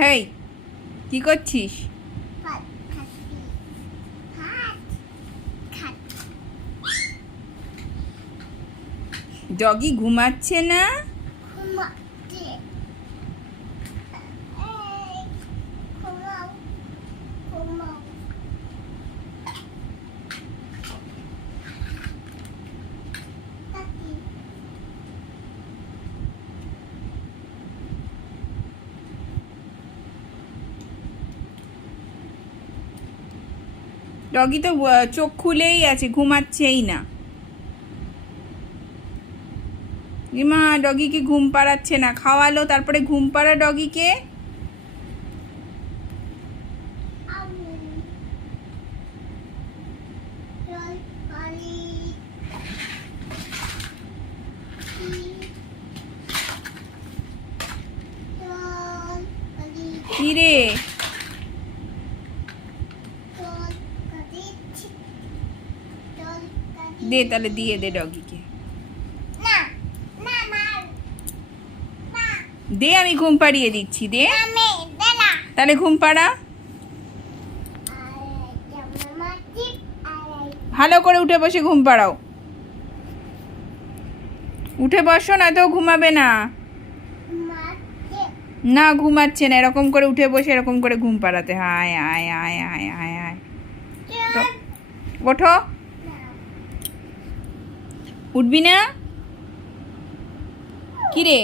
হেই, কি করছিস? ডগি ঘুমাচ্ছে না? ডগি তো চোখ খুলেই আছে, ঘুমাচ্ছেই না। মা, ডগিকে ঘুম পাড়াচ্ছে না। খাওয়ালো, তারপরে ঘুম পাড়া ডগিকে। কি রে? দে, তাহলে দিয়ে দে ডগিকে। দে, আমি ঘুম পাড়িয়ে দিচ্ছি। দে, তাহলে ঘুম পাড়া। ভালো করে উঠে বসে ঘুম পাড়াও। উঠে বসো, না তো ঘুমাবে না। না, ঘুমাচ্ছে না। এরকম করে উঠে বসে এরকম করে ঘুম পাড়াতে। হায় আয় আয় আয় আয় আয়। ওঠো। উঠবি না? কি রে?